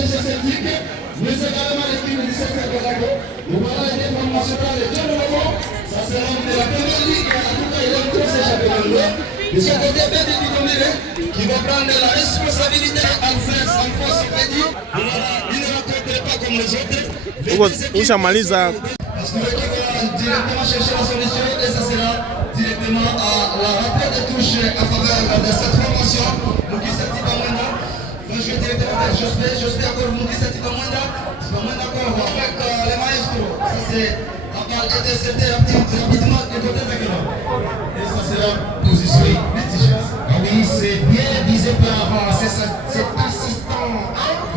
MC Celtic, mais également l'équipe du 17 Monaco. Nous voilà une information dans les deux moments. Ça sera de la première ligue et en tout cas il est tous ces championnats. De ce côté, Bédi Bigomire qui va prendre la responsabilité en force Bédi. Il ne raconterait pas comme les autres. Ushamaliza. Parce que l'équipe va directement chercher la solution et ça sera directement à la rentrée de touche en faveur de cette formation. Mugi Satiba Mwenda va jouer directement avec Jospé encore Mugi Satiba Mwenda encore avec les maestros. Ça c'est la balle interceptée rapidement du côté de Gala. Et ça sera positionné litigieuse. Ah oui, c'est bien visé par cet assistant.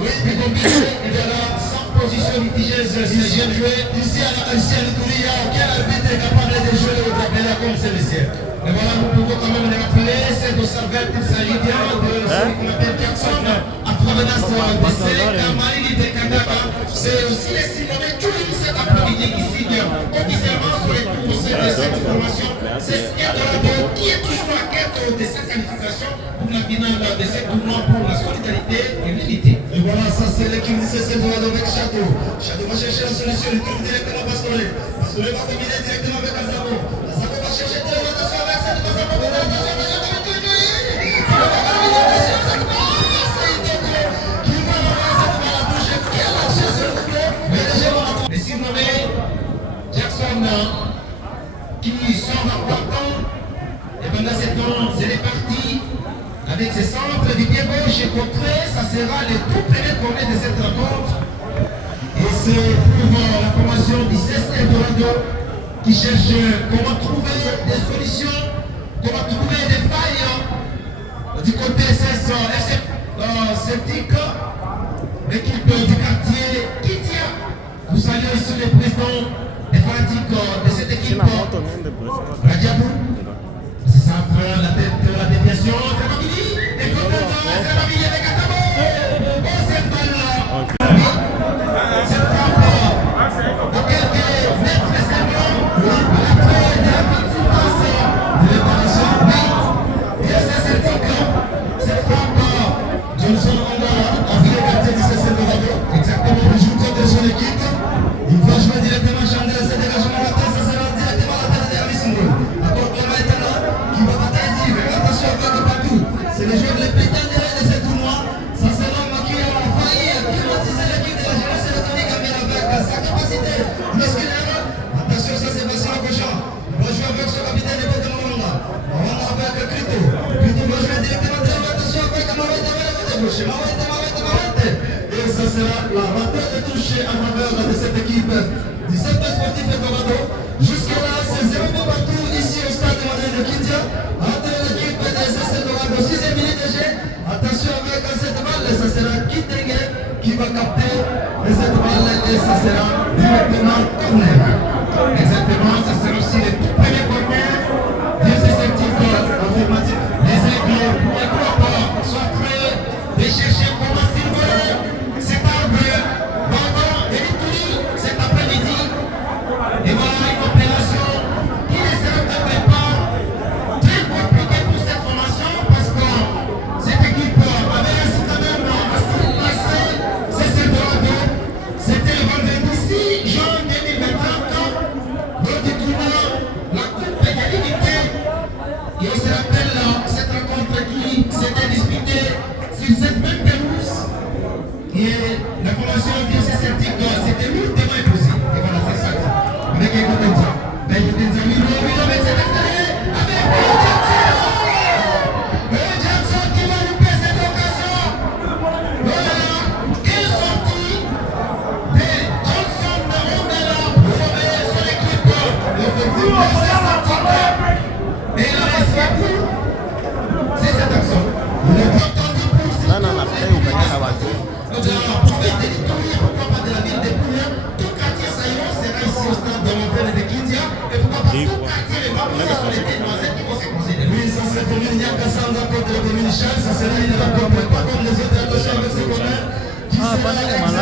Oui, il est là sans position litigieuse. C'est bien joué. Ici à l'Itouria, quel arbitre est capable de jouer au Gabella comme celui-ci? Et voilà, nous pouvons quand même le rappeler, c'est de savoir qu'il s'agit bien de celui qu'on appelle Jackson, à provenance de Sekamari de Kandaka. C'est aussi estimé tous les cet après-midi qui signe officiellement sur les cours de cette formation. C'est Edorado qui est toujours à quête de cette qualification pour la finale de ce tournoi pour la solidarité et l'unité. Et voilà, ça c'est l'équipe du CC Dorado avec Château. Château va chercher la solution, il trouve directement Pastoré. Pastoré va combiner directement avec Azabo. Azabo va chercher de l'orientation avec cette Azabo. Mais si vous avez Jackson qui sort important, et pendant ce temps, c'est reparti avec ses centres du pied gauche et contré, ça sera le tout premier corner de cette rencontre. Et c'est pour la formation du CES Eldorado qui cherche comment trouver des solutions, comment trouver des failles du côté CES Celtic, l'équipe du quartier qui tient. Vous saluez aussi le président des fanatiques de cette équipe, Radiabou. C'est ça, la tête de la déviation, c'est pas fini. Et comme c'est pas fini avec Atamo. Oh, cette balle-là. Cette frappe de quelques mètres seulement. Après de la petite passe de l'évaluation. Oui, et c'est Celtic. Cette frappe, Johnson Ongala, ancien quartier du CC Dorado. Exactement, il joue contre son équipe. Il va jouer directement Chandler, ce dégagement de la tête, ça sera directement la tête de Hermis Ngoul. Encore Clément est là, qui va batailler, mais attention à de partout. C'est le joueur le plus dangereux de ce tournoi. Ça c'est l'homme qui a failli climatiser l'équipe de la jeunesse électronique avec sa capacité musculaire. Attention, ça c'est Bastien Cochon. Il va jouer avec son capitaine de côté Mwanga. Mwanga avec Krito. Krito va jouer directement de l'homme. Attention avec Mawete avec la côté gauche. Mawete. Et ça sera la rentrée de touche en faveur de cette équipe du secteur sportif Eldorado. Jusque-là, c'est 0 partout ici au stade moderne de Kindia. Entre l'équipe des CC Eldorado, 6e minute de jeu. Attention avec cette balle, ça sera Kitenge qui va capter cette balle et ça sera directement corner. Exactement, ça sera aussi le tout premier corner de ces équipes affirmatives. Les aigles pour les groupes soient prêts de chercher comment s'envoler cet arbre pendant l'Itourie cet après-midi. Et voilà une opération qui ne sera peut-être pas très compliquée pour cette formation parce que cette équipe avait ainsi quand même à se placer. C'est Eldorado. C'était le vendredi 6 juin 2024 lors du tournoi la Coupe d'égalité. Et on se rappelle cette rencontre qui s'était disputée sur cette même pelouse. Et la formation du Celtic, c'était lourdement impossible. Et voilà, c'est ça. Avec un côté de ça. Ben, il y a des amis, avec cet extérieur, avec Jackson qui va louper cette occasion. Voilà, une sortie de Johnson Ongala pour sauver son équipe. Effectivement, c'est Celtic. Et il reste beaucoup. C'est cette action. Il est pas tendu pour ce Non, nafikiri ukanyaka watu. de la province de l'Itourie, pourquoi pas de la ville de Pouya, tout quartier saillant sera ici au stade de l'Empire de Kindia, et pourquoi pas tout quartier les membres de sont les demoiselles qui vont se considérer. Oui, ça c'est commune Nyakasanga contre la commune Chal, ça sera une rencontre pas comme les autres attention avec ce commun qui sera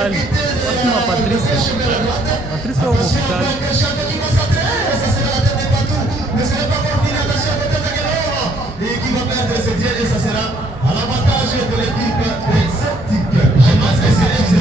exécuté de la gauche vers la droite. Attention avec Château qui va s'atteler, ça sera la tête de Patou, mais ce n'est pas pour finir, attention à côté de Guénor, et qui va perdre ce tir, et ça sera à l'avantage de l'équipe de Celtic. Je pense que c'est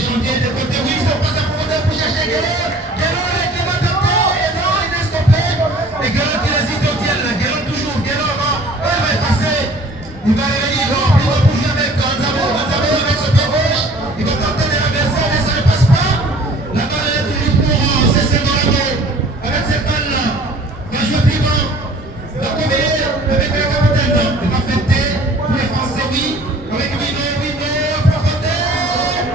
de janvier, de côté, oui, ils sont pas à profondeur pour chercher Guérin. Guérin qui va tenter, et non, il est stoppé. Et Guérin qui résiste au ciel, Guérin toujours, Guérin va, il va effacer. Il va revenir, il va pour jouer avec Anzabo, Anzabo avec son pied gauche. Il va tenter de renverser, mais ça ne passe pas. La balle est tournée pour Cécile Dorado. Avec cette balle-là, il va jouer plus loin. Il va combiner avec le capitaine. Il va fêter pour les Français, oui. Avec Wino, à profondeur.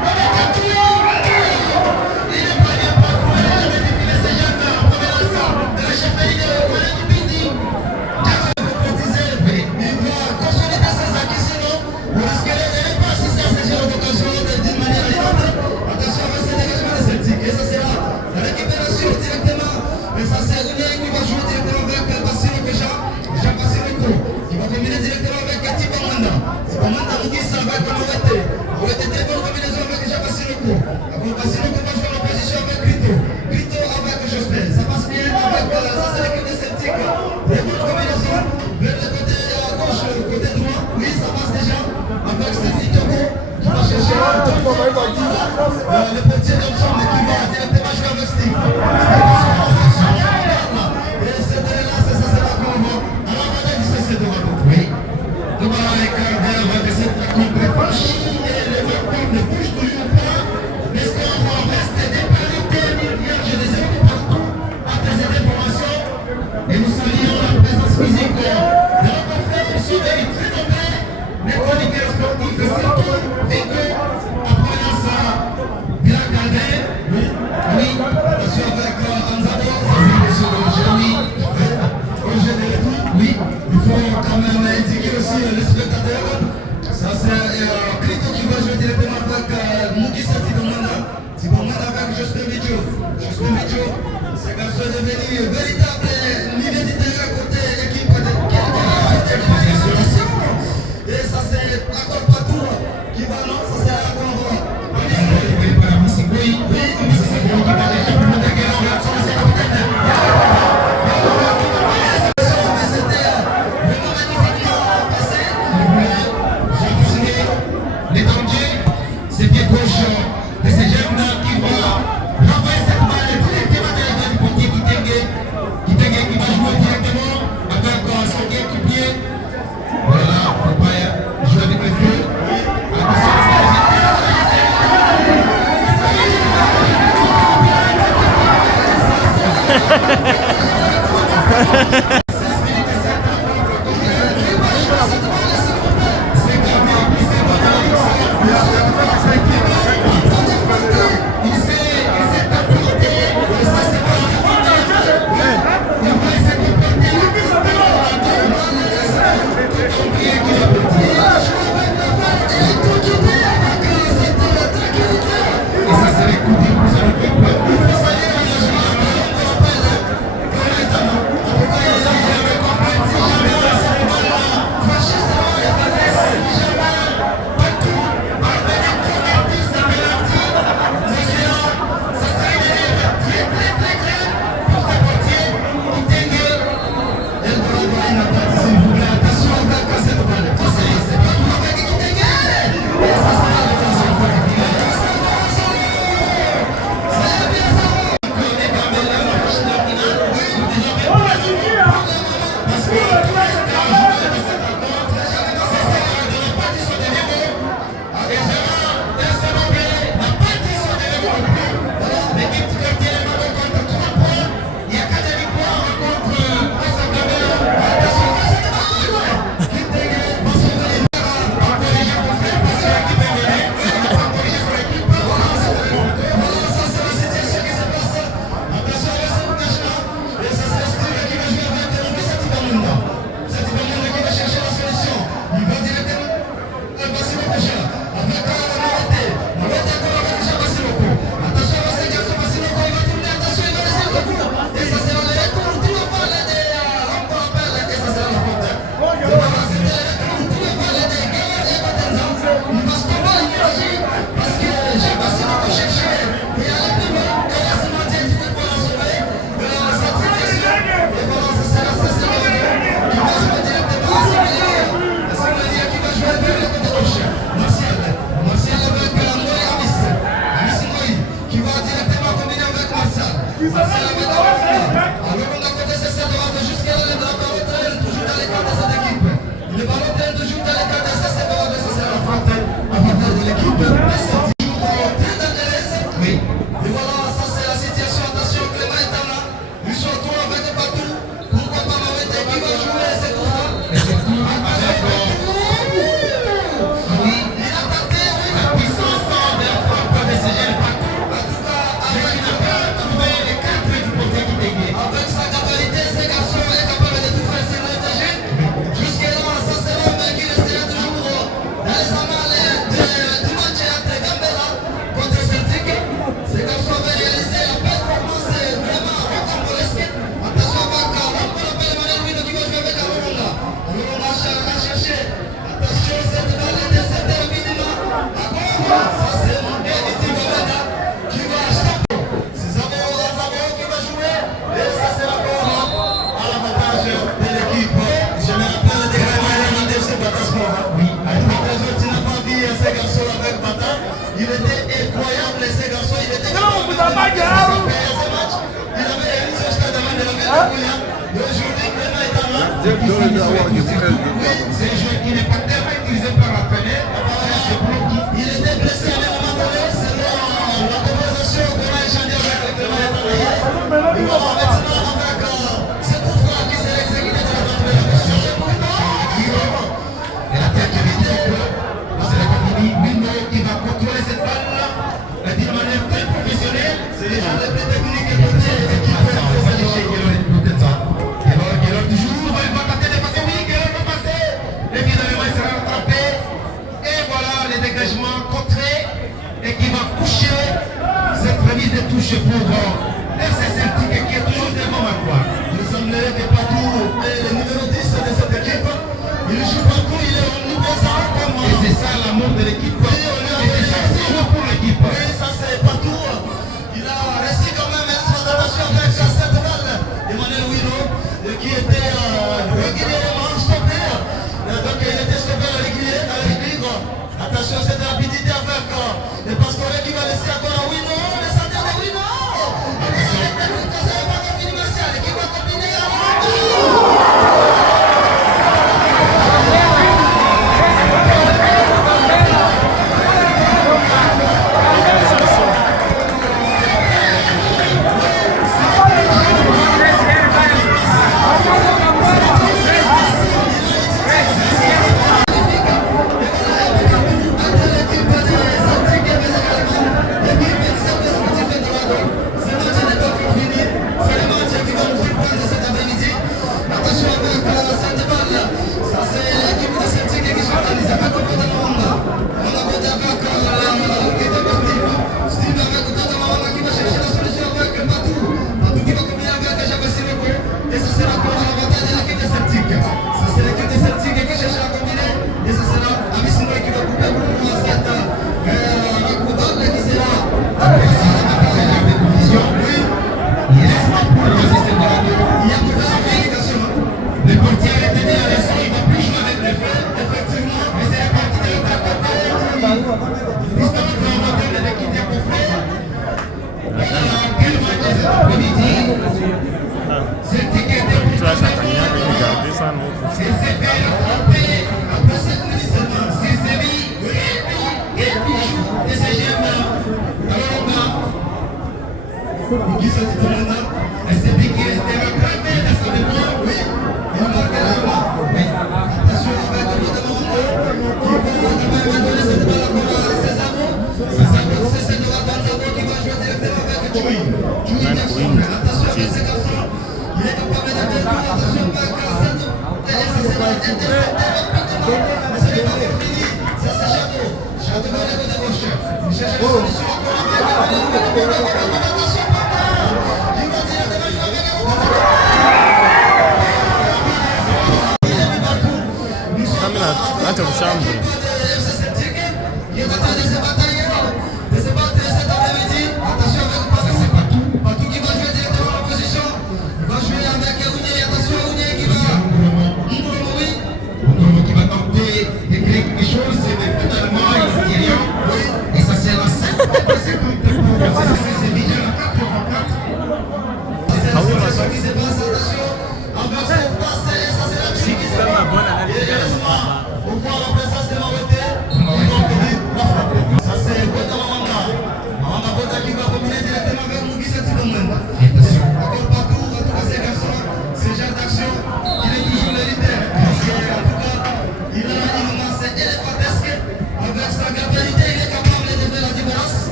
Avec Akili. Il n'est pas bien pour trouver les jamais défilé ces jeunes en premier instant. De la chefferie de Colin Dupidi. Jackson vous préciser, il doit consolider ses acquis, sinon vous risquerez de ne pas assister à ces jeux d'occasion d'une manière ou d'une autre. Attention à ce dégagement de Celtic. Et ça sera la récupération directement. Et ça c'est Ounier qui va jouer directement avec Bassino Keja. Jean Bassino qui va combiner directement avec Tiba Manda. Tiba Manda Mugisa avec Mouete. Mouete très bonne combinaison avec Jean Bassino. Avant Bassino va jouer en opposition avec Grito. Grito avec Jospin. Ça passe bien avec ça c'est l'équipe de Celtic. Très bonne combinaison. Vers le côté gauche, côté droit. Oui, ça passe déjà avec Stéphane Togo qui va chercher le portier d'Omson qui va directement jouer avec Steve. Et c'est de là, ça sera comme à la bataille du CC de Rago. Oui. Donc avec Carver de cette contre-franchie et le vainqueur ne bouge toujours pas. Est-ce qu'on reste des parités vierges des équipes partout après cette information? Et nous saluons la présence physique de nos confrères Souveri, très nombreux, les chroniqueurs sportifs et surtout Vico, apprenant ça, Bila Calder, oui, attention avec Anzado, ça c'est monsieur Jérémy, Roger de Retour, oui, il faut quand même indiquer aussi les spectateurs, ça c'est Crito qui va jouer directement avec Mugisa Tibomanda avec Justin Vidjo, ce garçon est devenu véritable milieu de terrain côté équipe de et ça c'est encore partout qui va non, ça c'est encore l'étranger, c'est pied gauche de ces jeunes qui va renvoyer cette balle directement de la base du portier qui C'est un jeu qui n'est pas tellement utilisé par la fenêtre. Il était blessé à un moment donné, selon la conversation qu'on a échangée avec le maître. Et bon, maintenant, avec ce coup franc qui s'est exécuté de la part de la question, Et la tête de Vino, c'est la compagnie Vino qui va contrôler cette balle d'une manière très professionnelle. c'est les gens les plus techniques et les équipes. Toujours, il va tenter de passer, oui, Guérin va passer. Évidemment, il sera rattrapé. Et voilà le dégagement contré et qui va coucher cette remise de touche pour FC Celtic qui est toujours devant ma foi. Il semblerait que Patou est le numéro 10 de cette équipe. Il joue partout, il est omniprésent comme Et c'est ça l'amour de l'équipe. Oui, on lui a Et c'est ça, fait c'est pour l'équipe. Oui, ça c'est Patou. Il a réussi quand même à être en adaptation avec sa 7 balles. Emmanuel Wino, qui était régulièrement stoppé. Donc il était stoppé à l'équilibre. Attention, cette rapidité avec le Pascore qui va laisser encore à Wino. Le centre de Wino. Ça n'est pas fini Martial qui va combiner à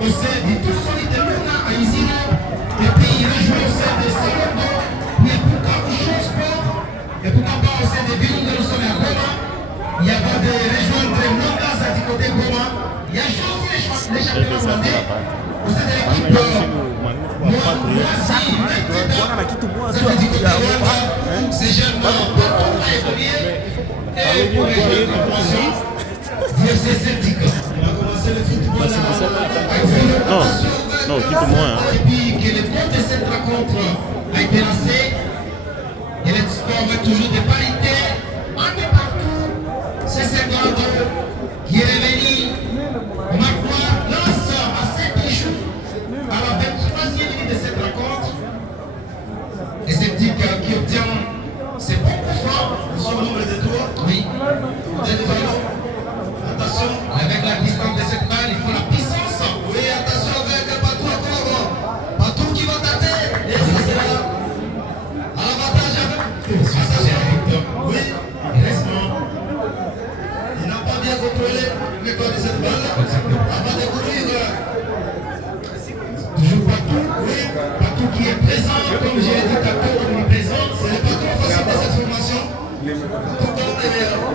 au sein du tout solide de Luna à Isino, et puis il a joué au sein de Salondo Non, non, quitte moi. Hein. Depuis que le compte de cette rencontre a été lancé, et le sport veut toujours des parités, un peu partout. C'est Saint-Dorado qui est revenu. Marquois lance à 7 bijoux à la 23e minute de cette rencontre. Et c'est Tic qui obtient ses bons coups francs. Nous sommes au nombre de tours. Oui. Attention. Avec la distance de cette balle, il faut la puissance. Oui, attention avec Patou encore. Patou qui va tâter. Et ça sera à l'avantage avec. Attention, Victor. Oui. Il reste non. Il n'a pas bien contrôlé le corps de cette balle. Avant de courir. Toujours Patou. Oui. Patou qui est présent, comme j'ai dit tantôt, il est présent. Ce n'est pas trop facile de cette formation. Tout comme les meilleurs.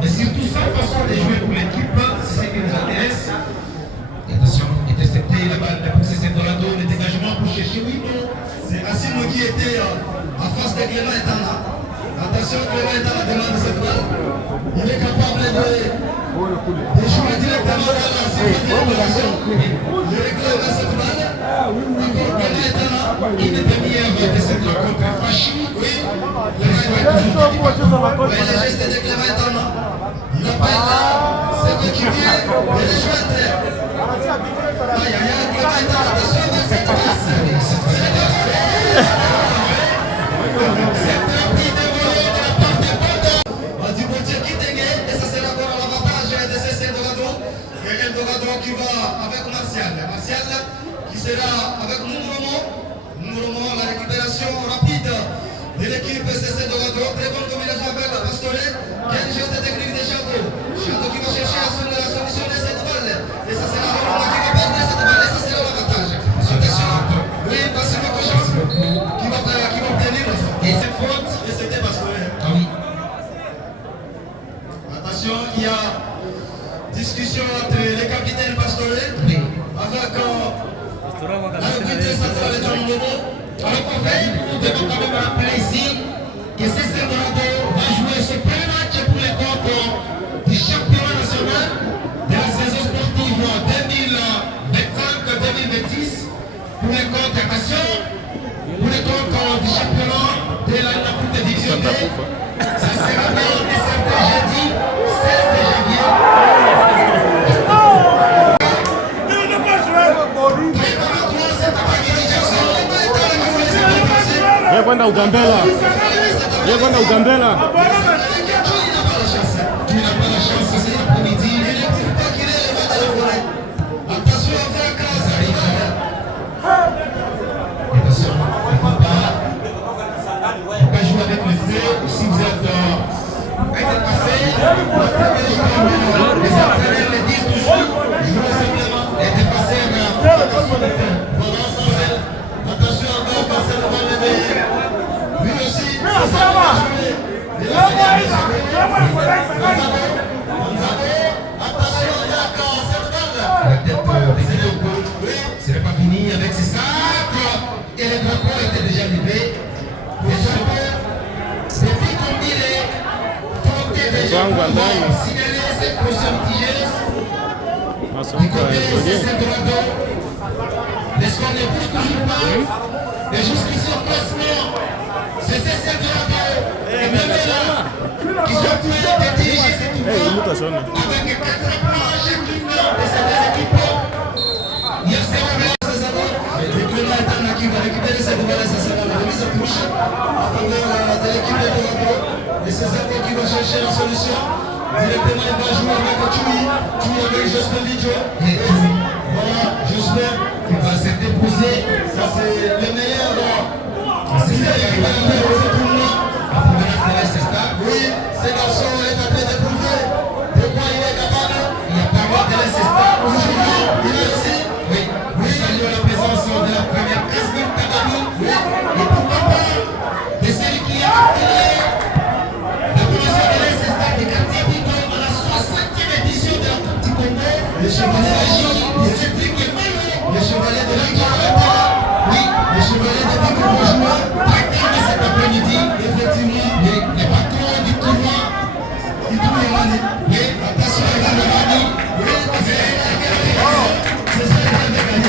Mais surtout sa façon de jouer pour l'équipe, c'est ce qui nous intéresse. Et attention, intercepter la balle de pousser Saint-Dorado, le dégagement pour chercher Wino. C'est Assimo qui était en face de Clément Etana. Attention, Clément Etana demande cette balle. Il est capable de jouer directement dans la circulation. Il réclame cette balle. Encore Clément Etana. Une première de cette rencontre fâchée. Oui, le geste de Clément Etana. Il n'a pas été c'est coéquipier et les chouettes. Aïe aïe aïe, Clément Etana, attention avec cette passe. C'est un prix dévolé de la part de Bondo. Dubotier qui dégaine et ça sera encore à l'avantage de ce Eldorado. Et Eldorado qui va avec Martial. Martial qui sera avec Mouromo. Mouromo, la récupération rapide de l'équipe CC Dorado. Très bonne combinaison avec Pastore. Quel jeu de technique de Chateau. Chateau qui va chercher à solutionner cette balle. Et ça sera Mouromo qui va perdre cette balle et ça sera l'avantage. Attention. Oui, parce que qui va obtenir et cette faute et c'était Pastore. Ah oui. Attention, il y a discussion entre les capitaines Pastore Oui. avec l'arbitre central de John Momo. Alors qu'on fait, nous devons quand même rappeler ici que CC Dorado va jouer ce premier match pour les comptes du championnat national de la saison sportive 2025-2026 pour les comptes attention, pour les comptes du championnat de la petite division B. Ça sera bien le jeudi 16 janvier. Yeye kwenda Ugambela. Yeye kwenda Ugambela. Tu n'as pas la chance cet après-midi. Attention avec Attention, on ne peut pas jouer avec le feu si vous êtes passé. Les entraîneurs le disent toujours, jouez simplement et dépassez attention avec cette balle de lui aussi. Ce n'est pas fini avec ses sacres et le drapeau était déjà levé. Les joueurs, depuis qu'on dit les tenter déjà pour signaler cette position litigieuse du côté de Saint-Dorado. Les scores ne bougent toujours pas. Et jusqu'ici au classement, c'est Saint-Dorado et même là qui sont prêts de diriger cette équipe avec 4 points chacune de ces deux équipes. Il y a 0 qui va récupérer cette balle, ça sera la remise en touche en faveur de l'équipe de Dorado. Et c'est Zabo qui va chercher la solution. Directement, il va jouer avec Tchoui avec Jospin Vidjo. Voilà, Jospin qui va se déposer. ça c'est le meilleur. C'est ça qui va faire ce tournoi. La première de l'SSK. Oui, ce garçon est en train de prouver de quoi il est capable. Il y a pas mal de l'SSK. Aujourd'hui, il est ici. Oui, nous saluons la présence de la première Esbin Tagami. Oui, et pourquoi pas de celui qui a appelé la commission de l'SSK des quartiers Bigo à la 60e édition de la Coupe du Congo. Le chevalier de Cédric Emmanuel. le chevalier de Victor. Oui, Le chevalier de Victor va jouer. tracteur de cet après-midi. Effectivement, Le patron du tournoi. il trouve les manies. Oui, attention à la Mani. Oui, c'est ça qui avait gagné.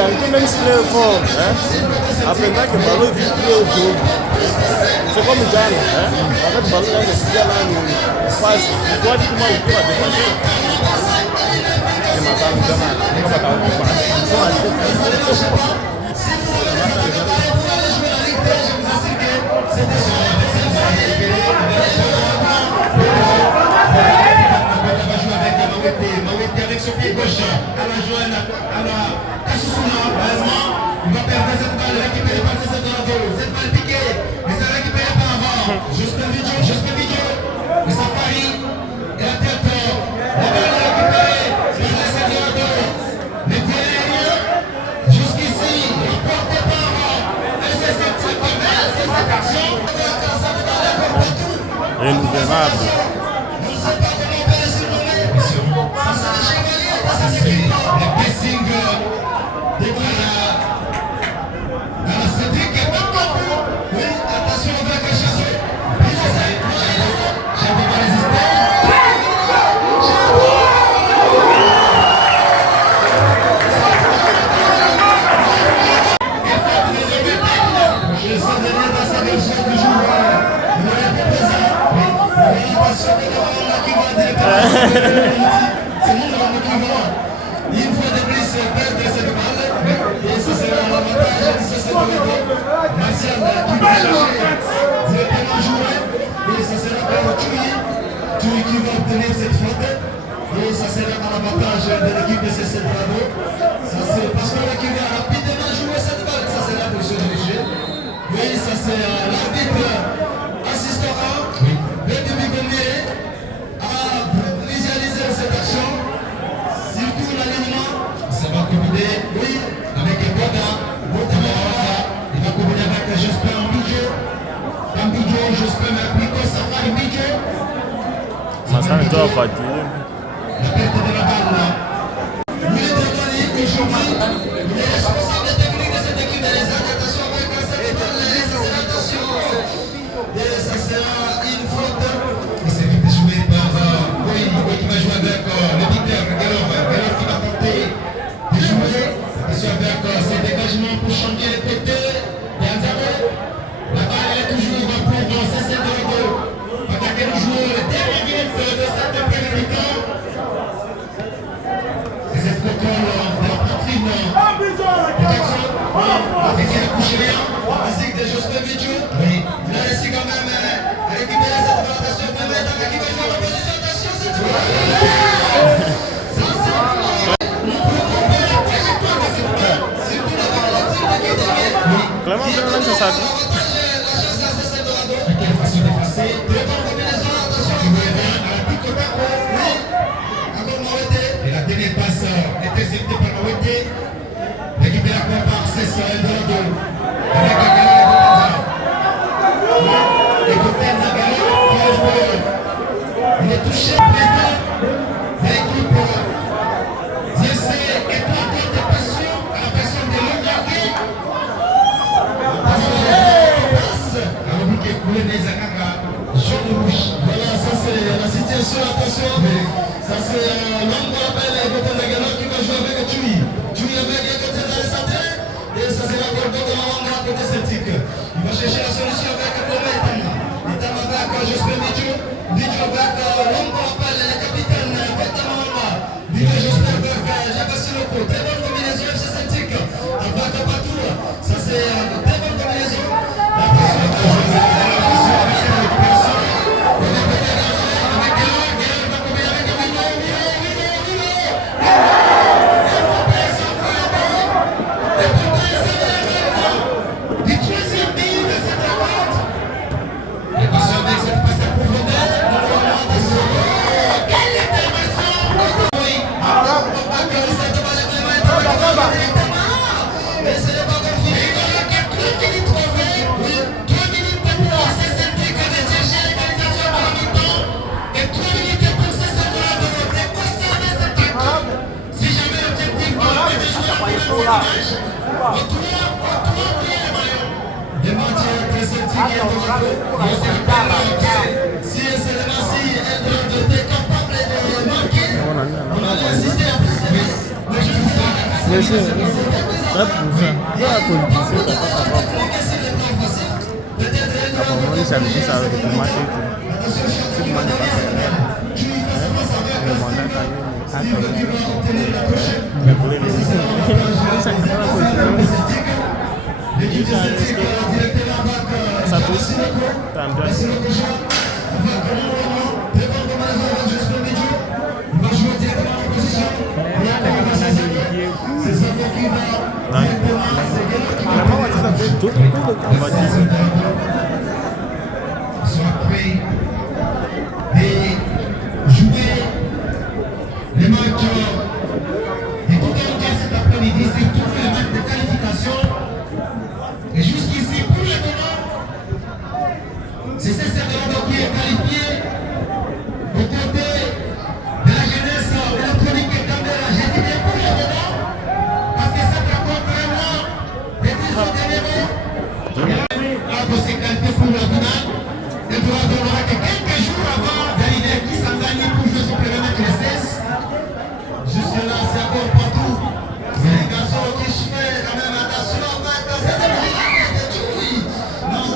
égalité, même s'il est fort. Hein? Après, que le ballon est filtré au dos. C'est comme Ghana. Hein? En fait, le ballon là, c'est là, il passe. Il doit dire comment il va dépasser. Et maintenant, le Ghana, il va pas ils sont à avec son pied gauche à la joie à la Kassouna, heureusement, il va perdre cette balle récupérée par cette balle piquée, mais ça récupéré par avant. Jospin Vidjo, mais ça parie, et la tête, la balle récupérée, c'est la Sagrado, les Télériens, jusqu'ici, rapporté par avant, et c'est cette action, Indéniable. Le pressing dans la Cédric et oui, attention avec le chasseur. J'avais pas résisté. Je sens derrière dans sa version du jour. Il aurait été présent. L'orientation de la qui va directement. C'est nous qui va. Il faut de plus perdre cette balle et ce sera l'avantage de ce Martial qui va chercher directement jouer et ce sera pour Tui qui va obtenir cette faute et ça sera à l'avantage de l'équipe de CC Bravo. Parce que l'équipe a rapidement joué cette balle, ça sera pour se diriger. Oui, ça c'est l'arbitre assistant Bédi Bigomé a visualisé cette action. Surtout l'alignement, ça va combiner, oui, avec Boda, il va combiner avec Jospin Mbidjo, Jospin Mbidjo, Safari Mbidjo. Massan est fatigué. La perte de la balle. Willy Drakani, aujourd'hui, il est responsable technique de cette équipe de les attention avec cette balle, attention. Et ça sera une faute. Et c'est vite joué par oui, qui va jouer avec le leader Galor qui va tenter de jouer. Attention avec ses dégagements pour changer les côtés. Yanzaro, la balle est toujours pour CC Dorogo. Attaquer le joueur, le dernier minute de cette première mi-temps. C'est cette contrôle de la poitrine. Protection, avec la couche rien. Physique de Jospin Vidjo. Oui. Il a réussi quand même à récupérer cette balle. Attention, même état qui va jouer en position. Attention, cette balle. Clément, c'est ça. Et la dernière passe est exécutée par Mawete. Récupérée par César Eldorado. Avec la galère et Cotenza Galère. Il est touché président de l'équipe DSC et pour de passion à la personne de Longardi. Voilà, ça c'est la situation, attention. Ça c'est l'homme qu'on appelle Cotenza Galère qui va jouer avec Tui. Tui avec Cotenza Alessandre. Et ça c'est la Gordo de la Longa côté Celtic. Il va chercher la solution avec Itama. Itama avec Jospin Vidjo. Vidjo avec l'homme qu'on appelle le capitaine Betamama. Vidjo Jospin avec Jabassiloko. Très bonne combinaison FC Celtic. Avec Patou. Ça c'est très bonne combinaison. La pression avec la récupération. Avec Guérin va combiner avec Vino. Du troisième but de cette rencontre. Et pas avec cette passe à profondeur. Quelle intervention. Oui. Mais ce n'est pas confirmé. Il y a 3 minutes trouvées. Oui. 3 minutes pour CCT qui avait cherché l'égalisation par la mi-temps. Et 3 minutes pour CCT de conserver cette attaque. Si jamais l'objectif de jouer la match, on doit oublier les maillots. Les matchs très sceptiques et si Eldorado était capable de marquer, on allait assister à plus. Mais je ne sais pas. Bien sûr. Voilà pour ça. Il y a la politicien, t'as pas ta propre. Apparemment, il s'habille ça avec des tomates et tout. C'est comment on fait ça. Le mandat quand mais pour les musiciens, ça n'est pas la politique. Ça touche. T'as un peu. Soit prêts de jouer les matchs et tout gagner cet après-midi, c'est tout le match de qualification. Et jusqu'ici, pour le moment, c'est CCD qui est qualifié aux côtés de la jeunesse électronique et Gambela. J'ai dit bien pour le moment, parce que ça raconte vraiment les 10 derniers mots. Là, pour se qualifier pour la finale, il faudra que quelques jours avant d'arriver à Kisangani pour jouer son premier match le 16. Jusque-là, c'est encore partout. C'est les garçons qui font quand même attention à ma classe. Non,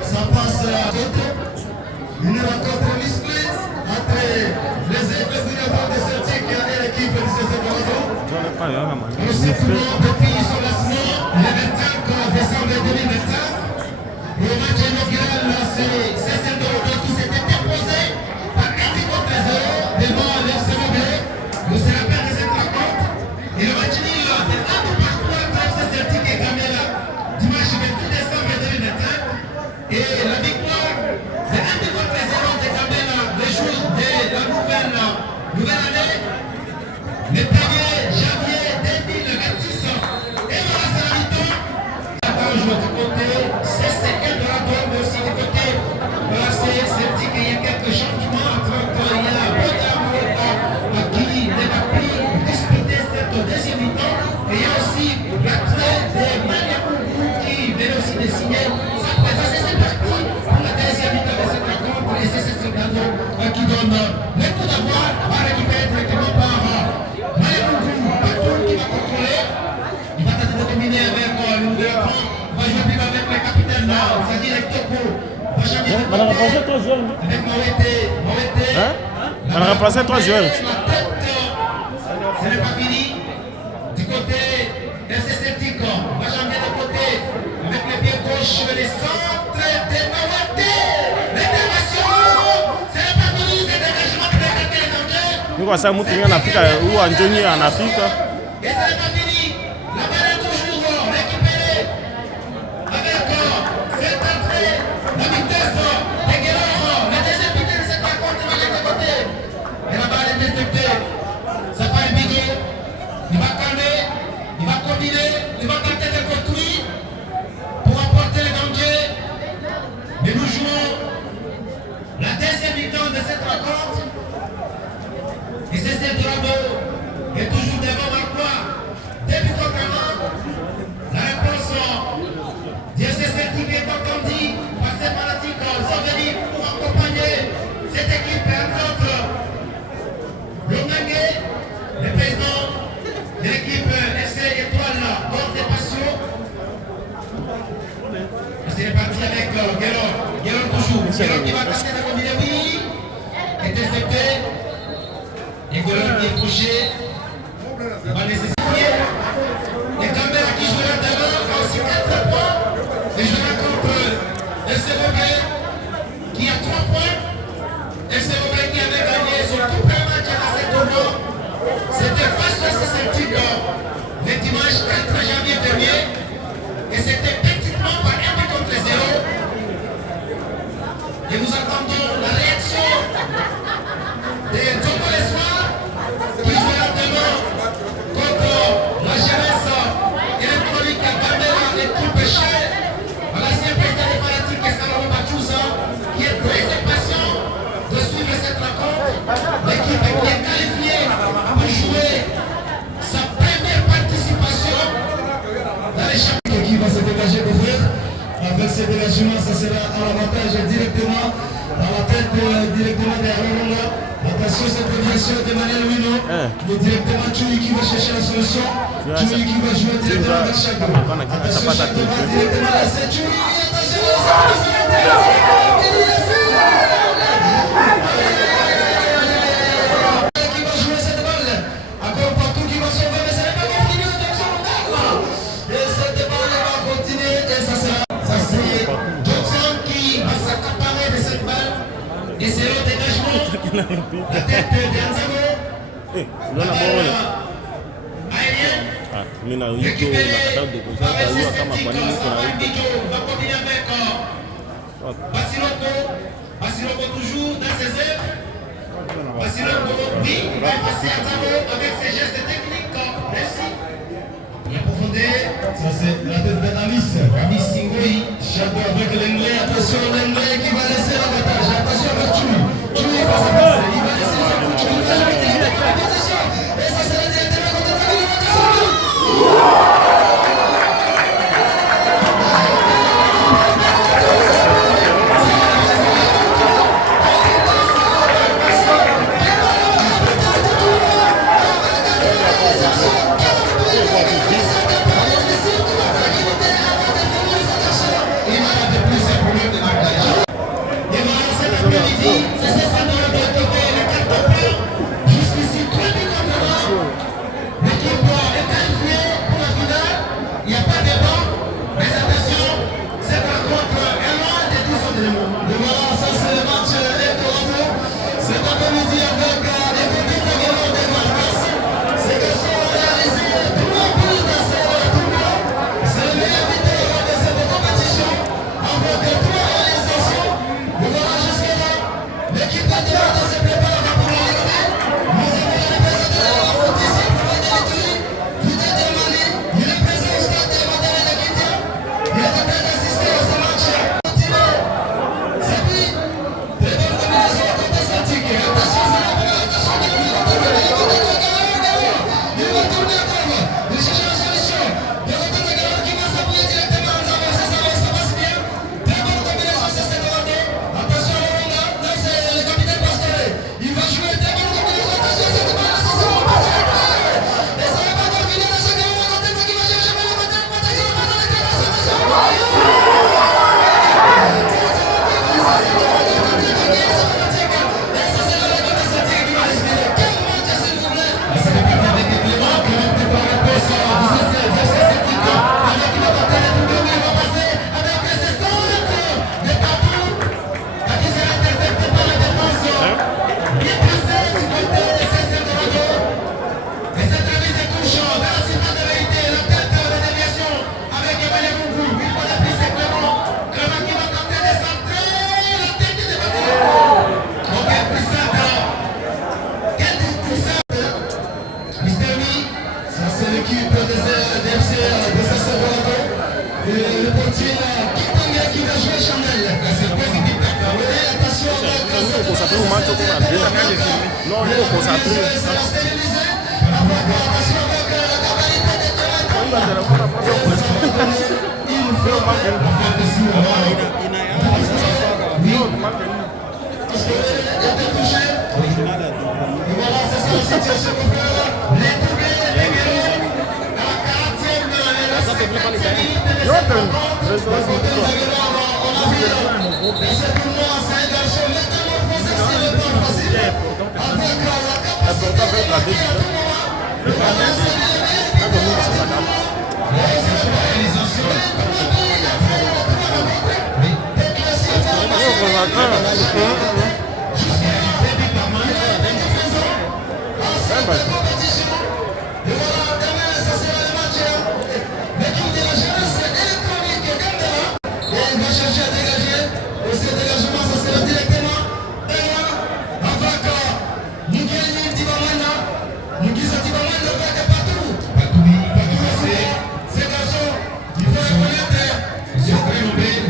ça passe à côté. Une rencontre musclée entre les équipes de Celtic et l'équipe de CCD. Nous circulons depuis son lancement le 25 décembre 2025. Le match inaugural, c'est CCD qui s'était imposé par 1 contre 0 devant l'FC Montpellier. Nous se rappelons de cette rencontre. Et le match nul, c'est 1 partout entre FC Celtic et Gambela dimanche 28 décembre 2025. Et la victoire, c'est 1 contre 0 de Gambela le jour de la nouvelle année, le 1er janvier 2026. Et voilà, c'est la victoire. Quand je vois du côté, c'est Eldorado, mais aussi du côté c'est Celtic. Il y a quelques changements entre il y a Bodam qui n'a plus disputé cette deuxième mi-temps. Et il y a aussi l'attrait de Maniakougou qui venait aussi de signer sa présence. Et c'est parti pour la deuxième mi-temps de cette rencontre. Et c'est Celtic qui donne le coup d'avoir, va récupérer directement par Maniakougou, Batou qui va contrôler. Il va tenter de dominer avec le nouvel écran. On va jouer plus avec le capitaine, c'est-à-dire avec Toko. On a remplacé 3 joueurs. Avec Mawete. Hein? On a remplacé 3 joueurs. Ce n'est pas fini. Du côté FC Celtic, on va changer de côté avec le pied gauche, le centre de Mawete. L'intervention. Ce n'est pas fini, c'est dégagement de les Anglais. Nous voici à Moutouni en Afrique ou en Johnny en Afrique. Et ce n'est pas fini. La balle est toujours récupérée avec cette entrée, la vitesse de Guerrero. La deuxième vitesse de cette rencontre va de côté. Et la balle est interceptée. Ça va épiquer. Il va calmer, il va combiner, il va tenter de construire pour apporter le danger. Et nous jouons la deuxième mi-temps de cette rencontre. Et c'est Eldorado est toujours devant Marquois. Début contre la réponse d'FC Celtic est comme dit par ces fanatiques sont venus pour accompagner cette équipe et entre autres Longangue, le président de l'équipe FC Étoile Hors des Passions. C'est parti avec Guéron toujours. Guéron qui va tenter de combiner, oui, intercepté. Et Guéron qui est touché. Il va nécessiter. Et Gambela qui jouera devant a aussi 4 points. Et jouera contre FC Montpellier qui a 3 points. FC Montpellier qui avait gagné son tout premier match à cette tournoi. C'était face à Celtic le dimanche 4 janvier dernier. Et c'était petitement par 1 contre 0. Et nous attendons la réaction de Togo Lessoir qui jouera demain contre la jeunesse électronique à Gambela, l'équipe chère, à l'ancien président des fanatiques Salomon Bachouza, qui est très impatient de suivre cette rencontre. L'équipe qui est qualifiée pour jouer sa première participation dans les championnats. Qui va se dégager de frère. Avec ce dégagement, ça sera à l'avantage directement à la tête directement de Arolonga. Attention. sur cette déviation d'Emmanuel Wino. Le directement Tchoui qui va chercher la solution. Tchoui qui va jouer directement avec Chaco. Attention, Chaco va directement laisser Tchoui. Qui va jouer cette balle. Encore partout qui va sauver, mais ça n'est pas fini. Et cette balle va continuer et ça sera. Ça c'est Johnson qui va s'accaparer de cette balle. Et c'est le dégagement. La tête d'Anzano. Mina yuko na kadau de kusa kaiwa kama kwa nini kuna Bico va continuer avec Basiloko toujours dans ses œuvres. Basiloko, oui, va passer à Zano avec ses gestes techniques. Merci. Il a profondeur. Ça c'est la tête d'Analis. Amis Singoi. Chaco avec l'anglais. Attention l'anglais qui va laisser l'avantage. Attention avec Tchoui. Tchoui va se passer. Il va laisser Tchoui. Attention. Et ça c'est la directement contre la ville.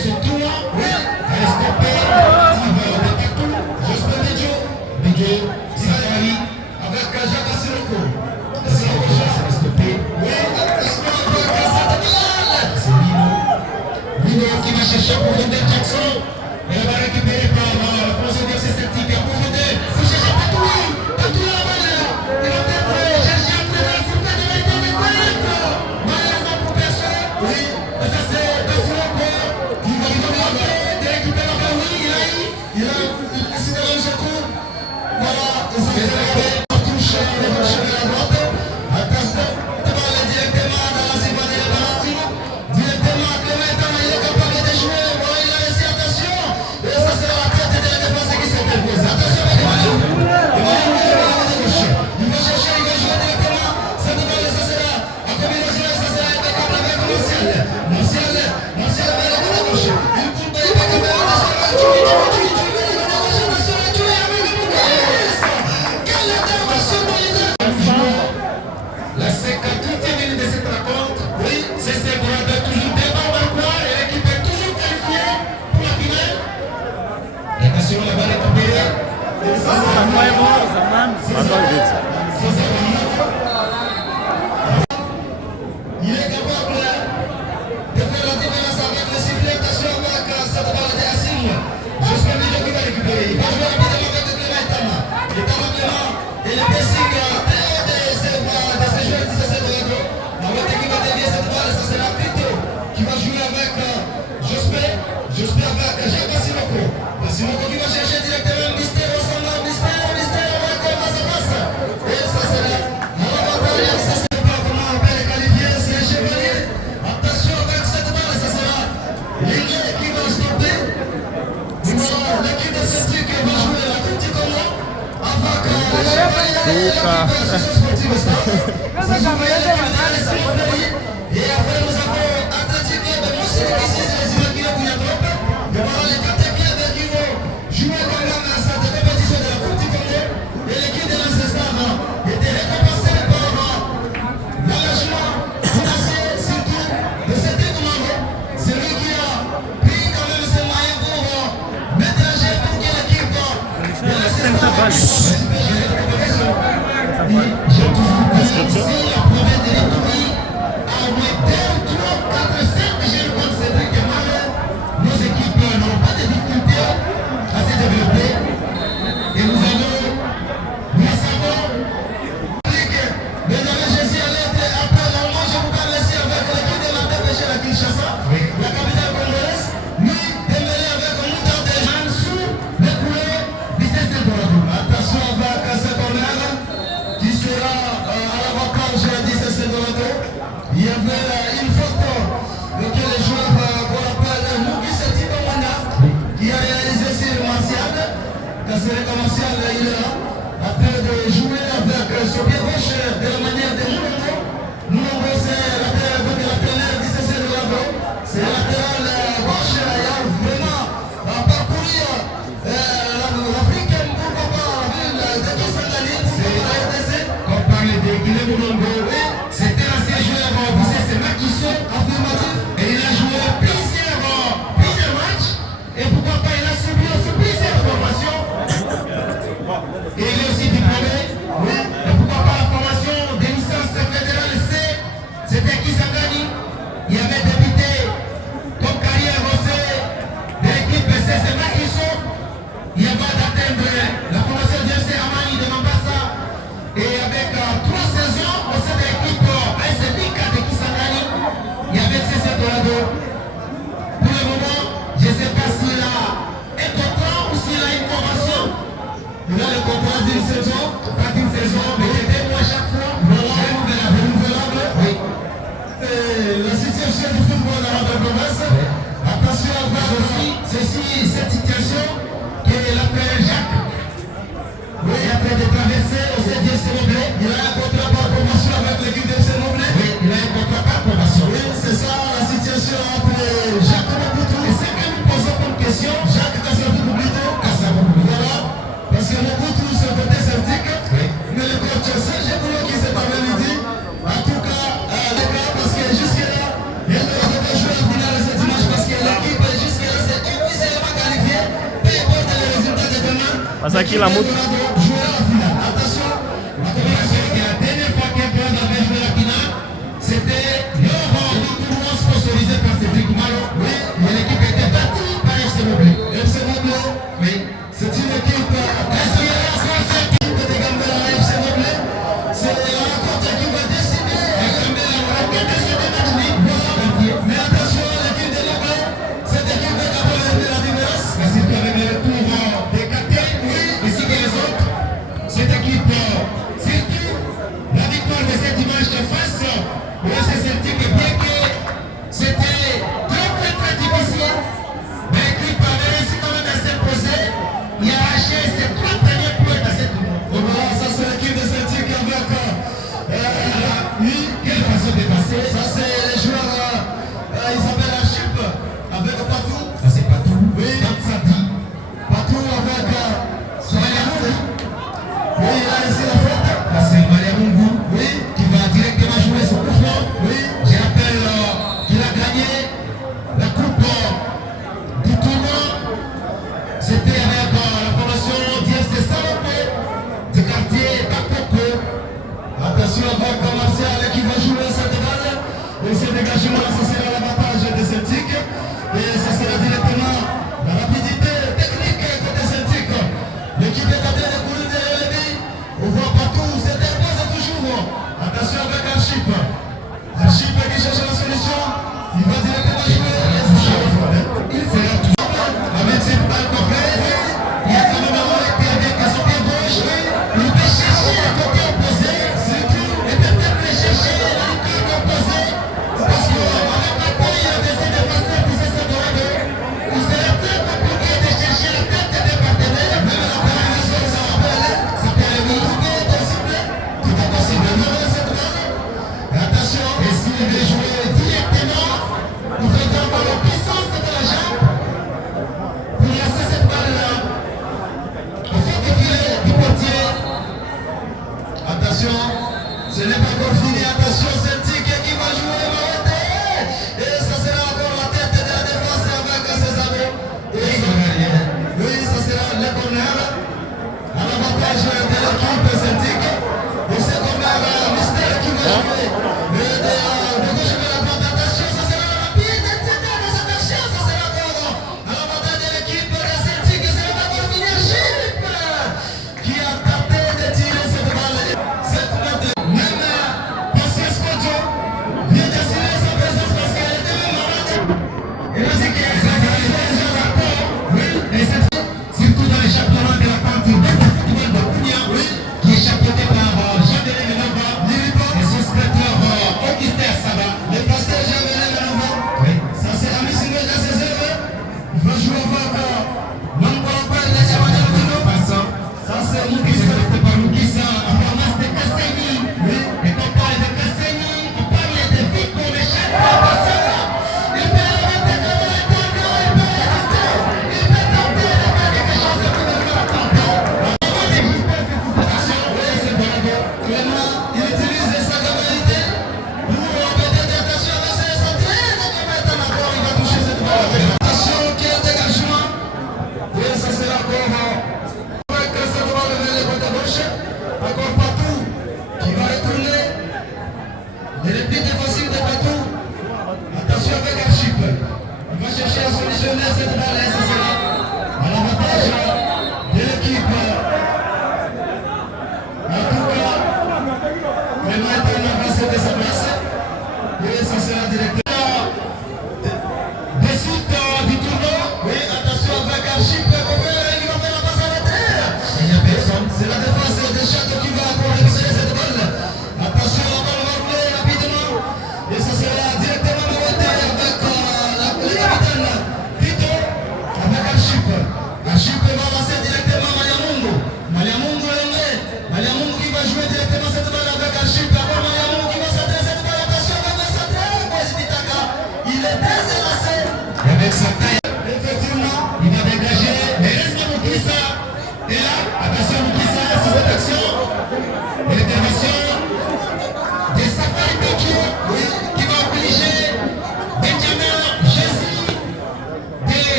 Surtout, oui, à stopper, C'était l'ancien joueur c'est Makiso. Et il a joué plusieurs matchs. Et pourquoi pas, il a subi aussi plusieurs formations. Et il est aussi diplômé. Et pourquoi pas la formation des licences fédérales C. C'était Kisangani. Il y avait débuté comme carrière avancée de l'équipe SS Makiso. Il y avait d'atteindre la formation du FC Amani de Mambasa. Et avec 3 saisons au sein de l'équipe ASBK de Kisangani, il y avait CC Dorado. Pour le moment, je ne sais pas s'il a un contrat ou s'il a une convention. Il a le contrat d'une saison, pas d'une saison, mais il y a 2 mois chaque fois. Renouvelable. Oui. La situation du football dans la province. Attention à voir aussi cette situation que l'appel Jacques. Oui, il est en train de traverser au CDC Moblé. Il a un contrat par promotion avec l'équipe de FC Moblé. Oui, il a un contrat par promotion. Oui, c'est ça la situation entre Jacques Mobutu. Et c'est que nous posons comme question Jacques Kassabou Mobutu. Voilà, parce que Mobutu c'est un côté sceptique. Oui. Mais le coach Serge Boulot qui s'est parlé lui dit, en tout cas, les gars, parce que jusque-là, il y a de jouer la finale de ce dimanche parce que l'équipe jusque-là c'est officiellement qualifiée. Peu importe les résultats de demain. Parce que la moto. Attention, la dernière fois qu'un club avait joué la finale, c'était lors d'un tournoi sponsorisé par Cédric Malo. Oui, mais l'équipe était battue par FC Moblé. FC Moblé, oui, c'est une équipe. Est-ce qu'il y a une équipe de Gambela à FC Moblé? C'est la rencontre qui va décider. Gambela va décider maintenant. Mais attention, l'équipe de Moblé, cette équipe va d'abord la différence. Parce qu'il avec le retour des capitaines, oui, ainsi que les autres. Cette équipe, surtout la victoire de ce dimanche face au FC Celtic, bien que c'était très difficile, mais l'équipe avait réussi quand même à s'imposer. Il a arraché ses 3 derniers points dans cette tournoi. Voilà, ça c'est l'équipe de Celtic avec quelle façon de passer. Ça c'est les joueurs, ils s'appellent la chip avec Patou. Ça c'est Patou. Oui, Sadi. Patou avec Somalia. Oui, il a laissé la faute. C'est Maria Mungu, oui, qui va directement jouer son coup franc. Oui, je rappelle qu'il a gagné la coupe du tournoi. C'était avec la formation d'IFC Salopé du quartier Bakoko. Attention avec Martial qui va jouer cette balle. Et ce dégagement, ce sera l'avantage de Celtic. Et ce sera directement la rapidité technique côté Celtic. L'équipe est en train de courir derrière le but. On voit partout, c'est dépose toujours. Attention avec Archip. Archip qui cherche la solution. Il va directement jouer. Il fera tout. Avec cette balle complète, il y a quand même un mec qui avec son pied gauche. Il peut chercher le côté opposé. Surtout, il peut peut-être chercher le côté opposé. Parce qu'avec la taille de ces défenseurs qui se sont donnés, il serait très compliqué de chercher la tête des partenaires. Même la préparation, ça peut aller tout est possible. Cette balle. Attention, et s'il veut jouer directement, il faudra avoir la puissance de la jambe pour lancer cette balle-là. Il faut défiler du portier. Attention, ce n'est pas encore fini. Attention, Celtic qui va jouer Maroté. Et ça sera encore la tête de la défense avec César. Oui, ça sera le corner. À l'avantage de l'équipe Celtic. Et c'est corner Mystère qui va jouer. De gauche vers la droite. Attention, ça sera rapide. Attention, ça sera encore à l'avantage de l'équipe Celtic. Ce n'est pas encore fini. Chip qui a tenté de tirer cette balle. Cette balle. Même Pascal Scoggio vient d'assurer sa présence parce qu'elle était même malade. Et là, c'est qu'elle s'est déjà d'accord. Oui, et c'est surtout dans les championnats de la partie de football de Kounia, qui est chapeauté par Jean-Denis Menamba et son spectateur Augustin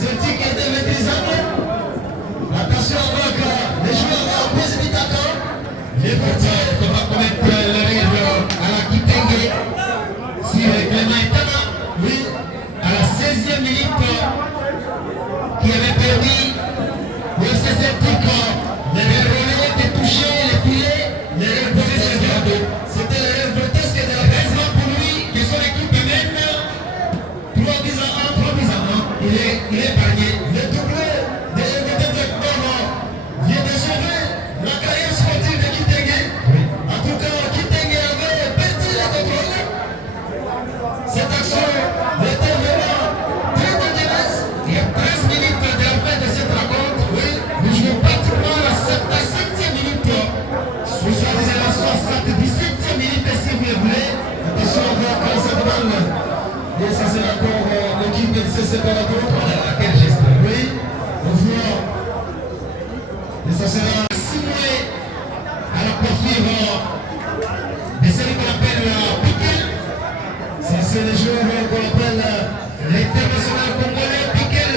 Celtic est démaîtrisable. Attention avec les joueurs en pose d'attaquant. Les portiers ne va commettre l'arrêt à la Kitenge. Si Clément Etana, oui, à la 16e minute, qui avait permis le FC Celtic. Les relais qui touchaient les filets, les rêves grotesques. C'était les rêves grotesques de la personne pour lui, que son équipe mène 3 buts à 1, 3 buts à 1. Il est épargné. Le doublé de Ndekoro vient de sauver la carrière sportive de Kitenge. En tout cas, Kitenge avait perdu le contrôle. Cette action était vraiment très dangereuse. Il y a 13 minutes de la fin de cette rencontre. Oui, nous jouons pratiquement la 7e minute. Nous sommes à la 77e minute si vous le voulez. Attention, on va encore cette balle. Et ça c'est encore l'équipe de CC Canado. Voilà, quel geste. Oui, on voit. Et ça sera simulé à la poursuivre de celui qu'on appelle Piquel. Ça c'est le joueur qu'on appelle l'international congolais Piquel.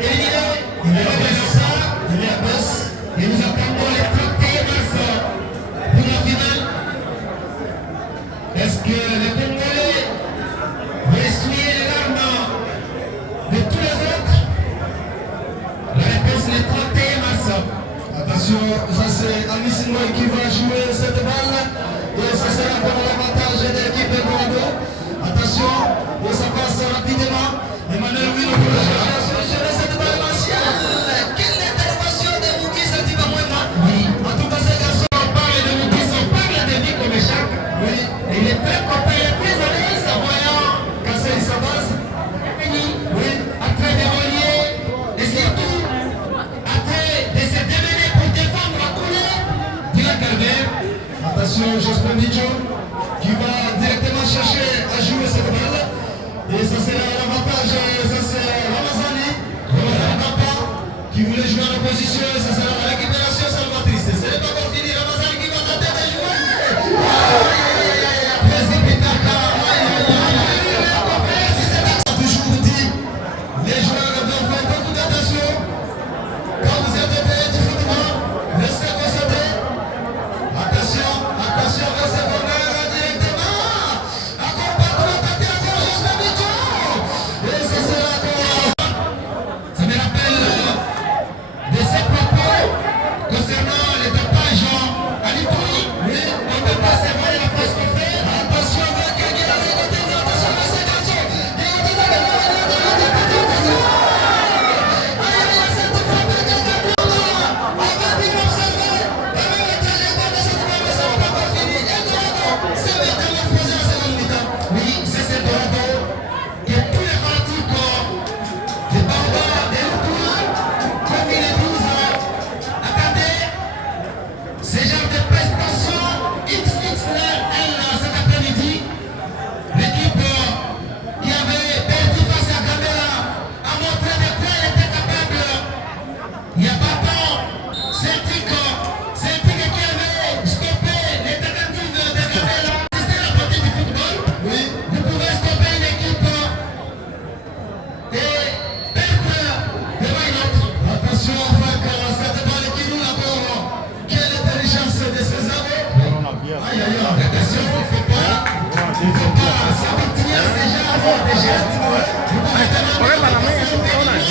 Éliminé. Il est à ça. Il est à baisse. Et nous attendons les 31 mars pour la finale. Est-ce que les Congolais vont essuyer les larmes de tous les autres? La réponse est le 31 mars. Attention, ça c'est Amis Sinois qui va jouer cette balle. Et ça sera pour l'avantage de l'équipe de Congo. Attention, et ça passe rapidement. Emmanuel Wino pour la solution de cette balle martiale. Quelle intervention de Mouki Santiba Mwema? Oui. En tout cas, ces garçons. On parle de Moukis, on parle de vie comme échappe. Oui. Et il est très content, il est très à l'aise en voyant Casser sa base. fini, Oui. en train de relier, et surtout en train de se démener pour défendre la couleur de la Calvaire. Attention, Jospin Didio qui va directement chercher à jouer cette balle. Et ça c'est l'avantage, ça c'est Ramazani, qui voulait jouer en opposition. Ça sera la récupération salvatrice. Ce n'est pas encore fini, Ramazani qui va tenter de jouer. Toujours dit, les joueurs doivent faire beaucoup d'attention. Quand vous êtes au pays du football, restez concentrés. Attention, attention, restez corner directement. Encore pas trop tâté, encore Jospin Didio. Et ça sera encore. Ça me rappelle de ces propos concernant les tapages à l'Italie. Oui, On ne peut pas se voir la presse qu'on fait. attention, avec Guillaume, attention à ces garçons. Oui, c'est ce Dorado que tous les fanatiques de Bamba, de Lutua, comme il est 12 attendez ce genre de prestation XXL cet après-midi. L'équipe qui avait perdu face à Gambela a montré de quoi elle était capable. Il y a pas tant Celtic qui avait stoppé les tentatives de Gambela. C'est la partie du football. Oui, Vous pouvez stopper une équipe et perdre devant une autre. attention, Franck, cette balle qui nous encore. Quelle intelligence de ces hommes. Aïe, aïe, aïe. Attention, il ne faut pas s'habituer déjà avant de gérer. Vous pouvez Por para mí es una J.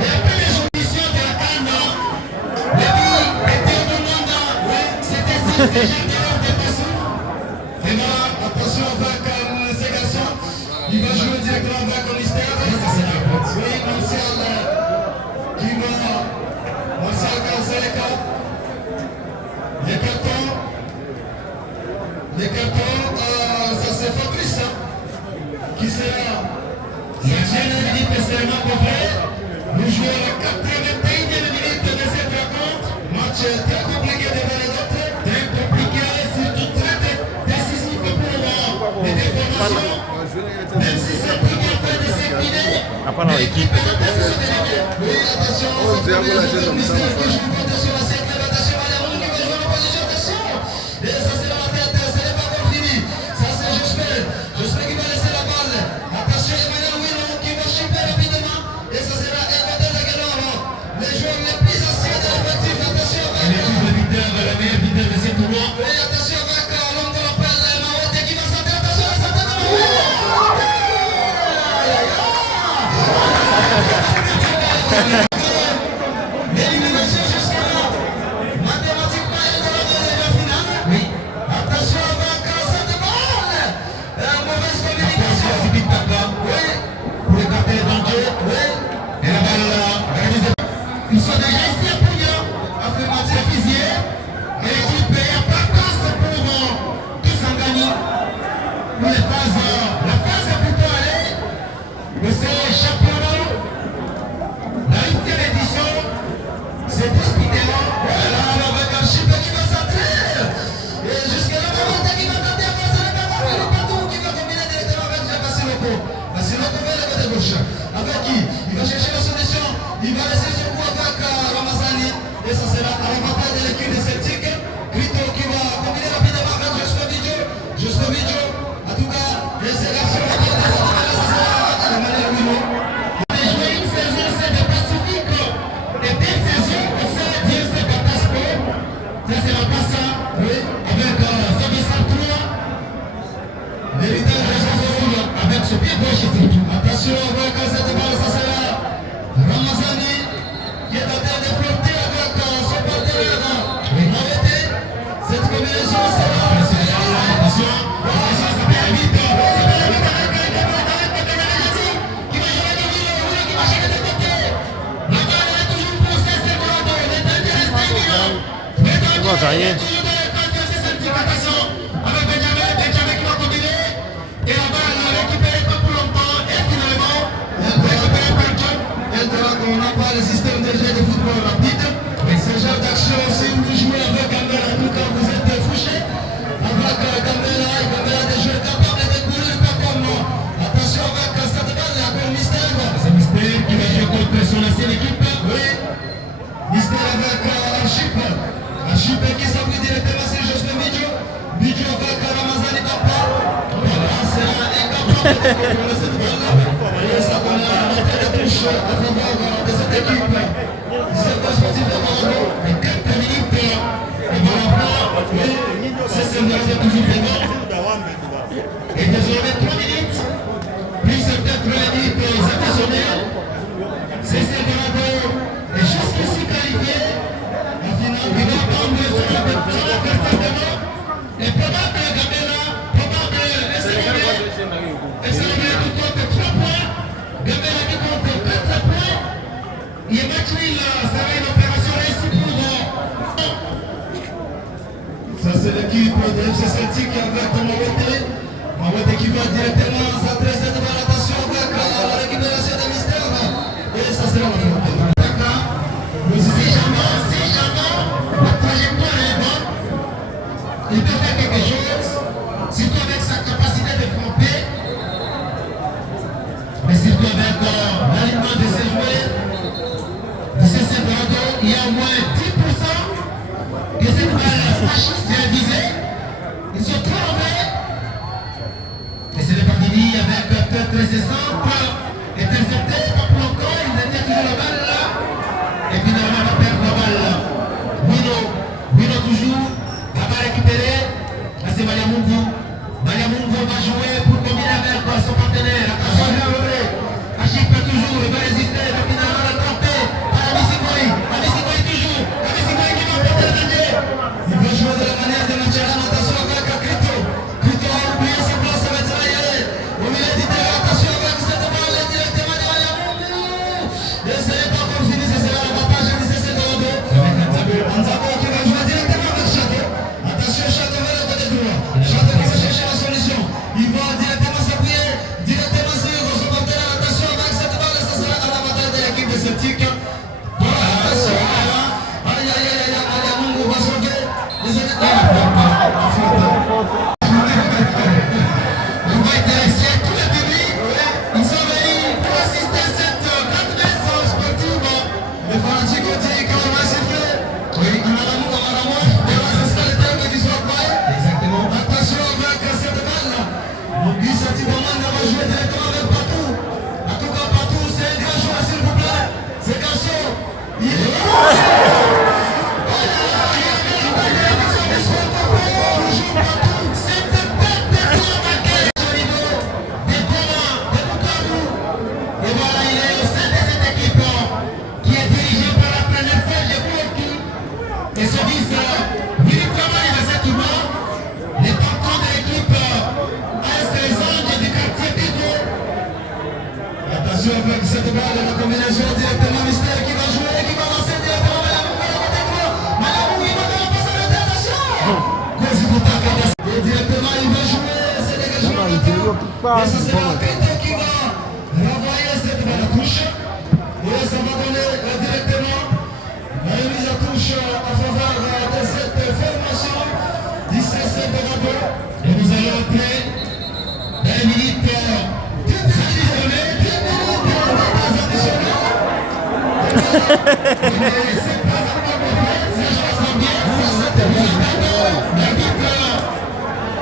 Et après les auditions de la canne, le but était au monde. C'était si déjà d'erreur de passage. Vraiment, attention avec ces garçons. Il va jouer directement avec Mystère. Oui, Martial qui va. Martial Canceleka. Les cartons. Les cartons, ça c'est Fabrice qui sera. Cette minute est seulement complet. Nous jouons la 81e minute de cette rencontre. Match très compliqué devant les autres. Très compliqué, surtout très décisif pour les déformations. Même si c'est la première fois de cette finale, Hapana wa equipe. Oui, attention. Mystère qui joue contre sur la cercle. Attention, Alamoun qui va jouer en opposition. Attention. Et ça c'est dans la tête. Ce n'est pas encore fini. Ça c'est Jospin. Jospin qui va laisser la balle. Attention, Emmanuel Wino qui va choper la gauche surtout. Attention, on voit que cette balle, ça c'est là. Ramazani qui est en train de flotter avec son partenaire. Arrêtez. Cette combinaison, c'est là. Attention, ça peut aller vite. Qui va jouer de l'île, qui va changer de côté. La balle est toujours pour César Morado. Il est intéressé, Milan. Il va gagner. Toujours dans le camp de César. Attention, avec Benjamin qui va continuer. Et la balle récupérée pas pour longtemps. Et finalement, récupérée par John. On n'a pas le système de jeu de football rapide. Mais ce genre d'action, si vous jouez avec Gambela, en tout cas vous êtes fouché. Avec Gambela, Gambela des jeux capables de courir pas comme nous. Attention avec cette balle, il y a encore Mystère. C'est Mystère qui va jouer contre son ancienne équipe. Oui. Mystère avec Archip. Archip qui s'appuie directement sur Jospin Bidjo. Bidjo avec Ramazani Papa. Voilà, c'est incapable de contrôler cette balle. Et ça donne la montée de touche à faveur de cette équipe. C'est pas sportif de Morado. Et 4 minutes. Et voilà, c'est toujours devant. Et désormais 3 minutes. Plus peut-être les minutes additionnelles. C'est Morado. Et jusqu'ici qualifié. La finale, Il va prendre son adversaire. Et probable Gambela. Probable SLB qui compte 3 points. Gambela qui compte 4 points. Et match nul, ça va une opération réussie pour ça c'est l'équipe de FC Celtic avec Mawete. Mawete qui va directement s'adresser devant l'attention avec la récupération des Mystères. Et ça sera la faute. Si jamais la trajectoire est bonne, il peut faire quelque chose, surtout avec sa capacité de frapper, mais surtout avec l'alignement de ses joueurs, de ses séparateurs, il y a au moins 10% que cette balle fasciste est visée. Ils sont trop mauvais. Et c'est reparti avec peut-être ses centres interceptés, pas pour encore, il détient toujours la balle là. Et finalement, on va perdre la balle. Wino toujours, la balle récupérée. Là, c'est Maliamungu. Maliamungu va jouer pour combiner avec son partenaire. Attention, Achille peut toujours, il va résister. Mais finalement, la trempé par Amisikoi. Amisikoi toujours. Amisikoi qui va porter le danger. Il va jouer de la manière de Mathieu. Attention avec Crito. Crito a oublié sa place avec Zalaïe. Au milieu du terrain, attention avec cette balle directement de Maliamungu. Et ce n'est pas encore fini, c'est là l'avantage de César Morado. Anzabo qui va jouer directement avec Château. Attention, Château vers le côté droit. Château qui va chercher la solution. Il va directement s'appuyer, directement sur son partenaire. Attention avec cette balle, ça sera à l'avantage de l'équipe de Celtic. Voilà, attention. Aïe, aïe, aïe, aïe, Maliamungu va sauver. Les On va intéresser tout le public. Ils sont venus pour assister à cette grande messe sportive. Les fanatiques ont dit qu'on va siffler. Oui, on a l'amour, on a l'amour. Voilà, c'est ça le terme qui soit pas. Exactement. Attention avec cette balle. Lui, Sati Boman va jouer directement avec Patou. En tout cas, Patou, c'est un grand joueur, s'il vous plaît. C'est garçon. Il est là. Et voilà, il est au sein de cette équipe qui est dirigée par la planète Serge Kouloki et ce vice Willy Kamani de cette humain, les patrons de l'équipe AS Les Anges du quartier Bigo. Attention avec cette balle, la combinaison directement Mystère qui va jouer, qui va lancer directement Maliamungu, il va pas s'arrêter, attention. Et directement il va jouer, c'est dégagement de temps. Et ça sera Keito qui va renvoyer cette balle à touche. Et ça va donner directement la remise à touche en faveur de cette formation du CC Morado. Et nous allons entrer dans les minutes additionnelles. 10 minutes c'est pas encore fait, ça joue bien, ça se bien. L'arbitre,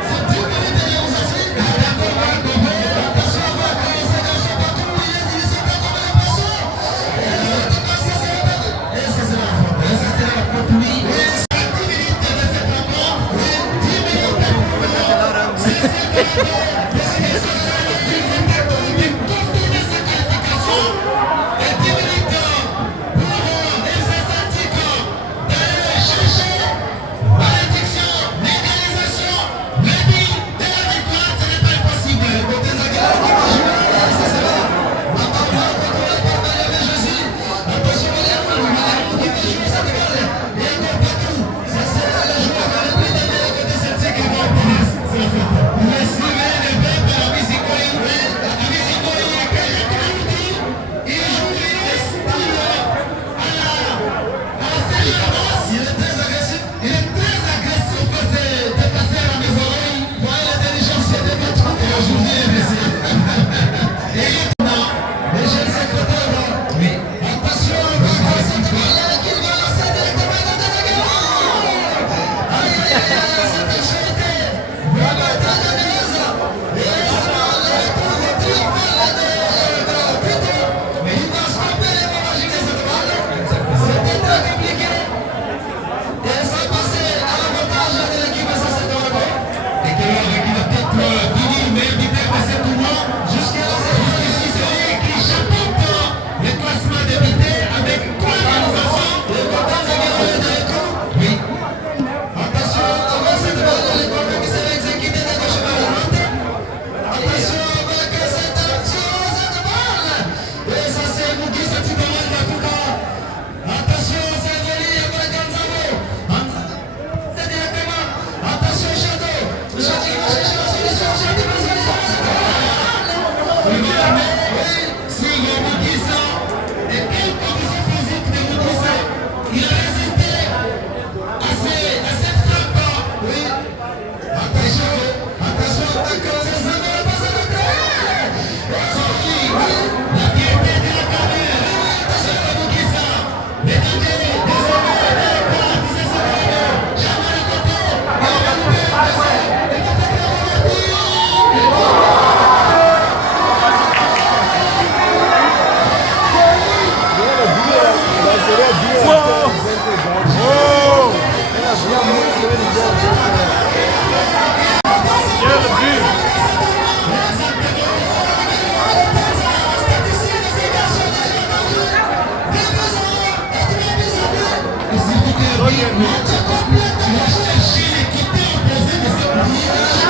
c'est 10 minutes de négociation. D'accord, on va couvrir. Attention avec ces garçons partout, il se bat comme les poissons. Et ça c'est la faute. Et ça sera pour lui. 10 minutes de cette rencontre. 10 minutes pour le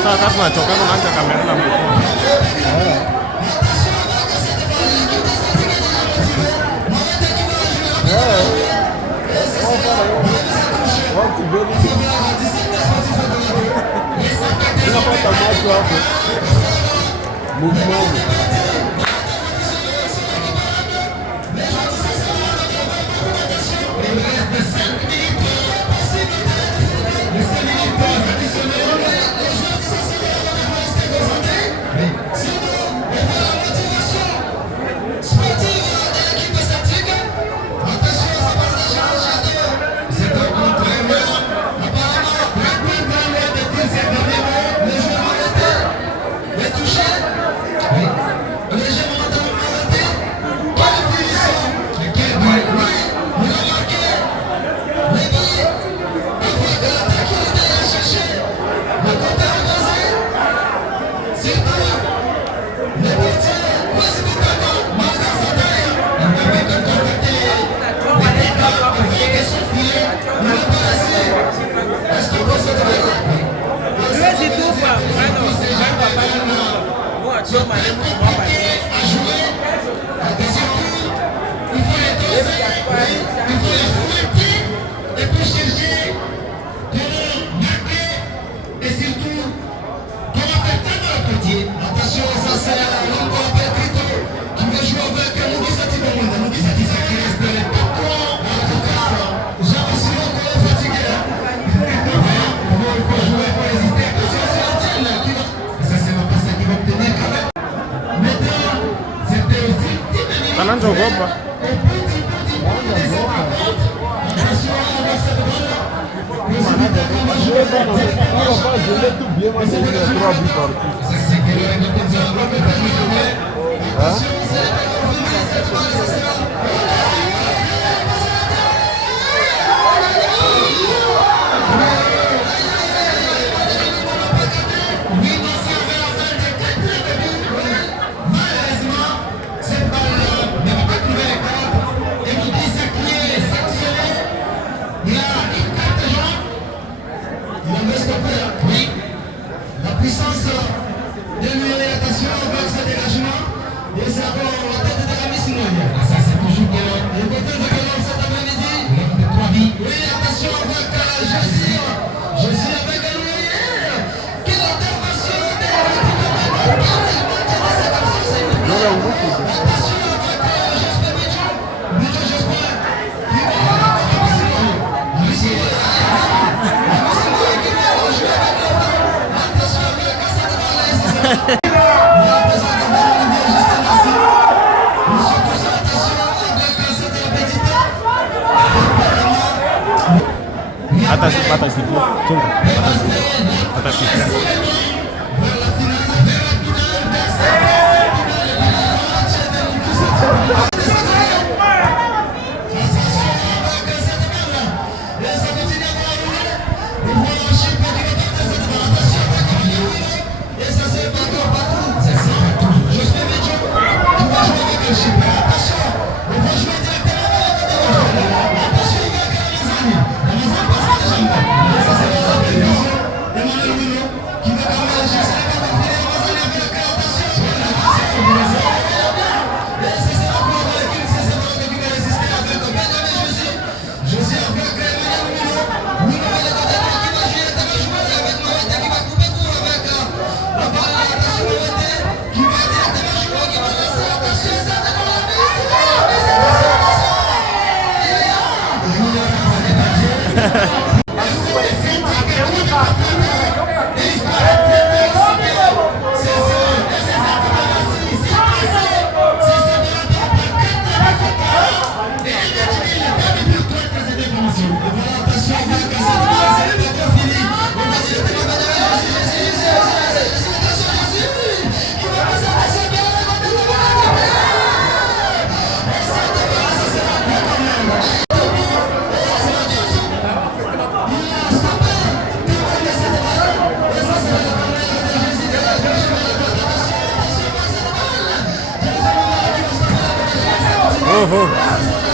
Sasa tunachokana naanza kamera na mkono. Unapata macho hapo. Movement. Anaanza kuogopa. Atas itu, tunggu. Atas itu. Uhum.